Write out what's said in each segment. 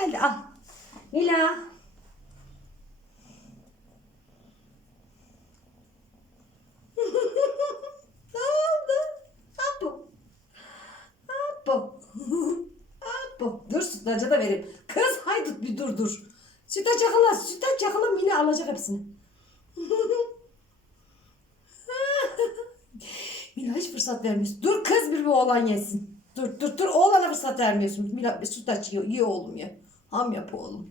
geldi. Al. Mila. ne oldu? Apo. Apo. Apo. Dur sütlacı da vereyim. Kız haydut bir dur dur. Sütlaç yakala. Sütlaç yakala Mila alacak hepsini. Mila hiç fırsat vermiyorsun. Dur kız bir bir oğlan yesin. Dur dur dur oğlana fırsat vermiyorsun. Mila bir sütlaç yiyor. Ye oğlum ye. Ham yap oğlum.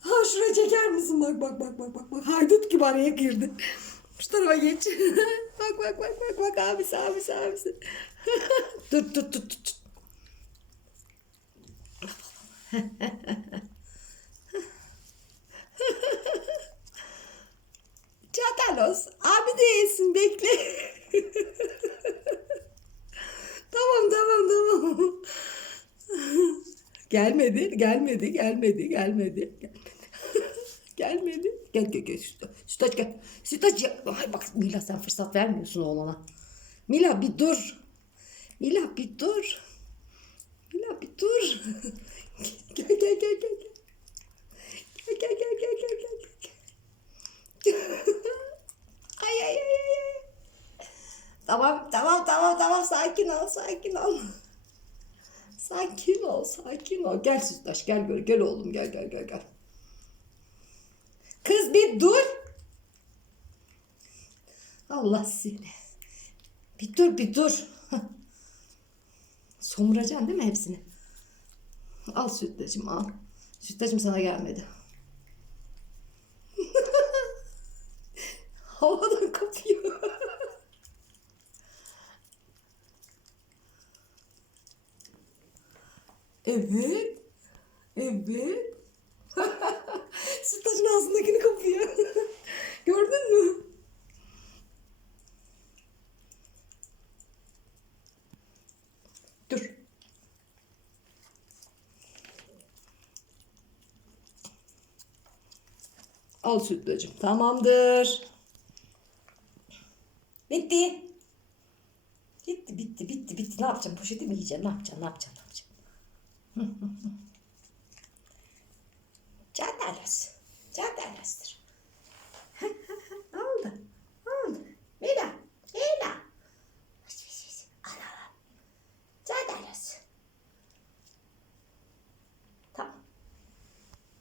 Ha şuraya çeker misin? Bak bak bak bak bak. bak. Haydut gibi araya girdi. Şu tarafa geç. bak bak bak bak bak abisi abisi abisi. dur dur dur dur. Çatalos. Abi de yesin bekle. tamam tamam tamam. Gelmedi, gelmedi, gelmedi, gelmedi. gelmedi. Gel gel gel. Süt, sütaç gel. Sütaç ya. Ay bak Mila sen fırsat vermiyorsun oğlana. Mila bir dur. Mila bir dur. Mila bir dur. gel gel gel gel gel. Gel gel gel gel gel gel. ay ay ay ay. Tamam tamam tamam tamam sakin ol sakin ol. Sakin ol sakin ol. Gel Sütlaç gel gel, gel oğlum gel gel gel gel. Kız bir dur. Allah seni. Bir dur bir dur. Somuracaksın değil mi hepsini? Al sütlacım al. Sütlacım sana gelmedi. Havadan kapıyor. Evet. Evet. Sütlacın ağzındakini kapıyor. Gördün mü? Dur. Al sütlacım. Tamamdır. Bitti. Bitti, bitti, bitti, bitti. Ne yapacaksın? Poşeti mi yiyeceksin? Ne yapacaksın? Ne yapacaksın? Ne Can derlersin. Can derlersin.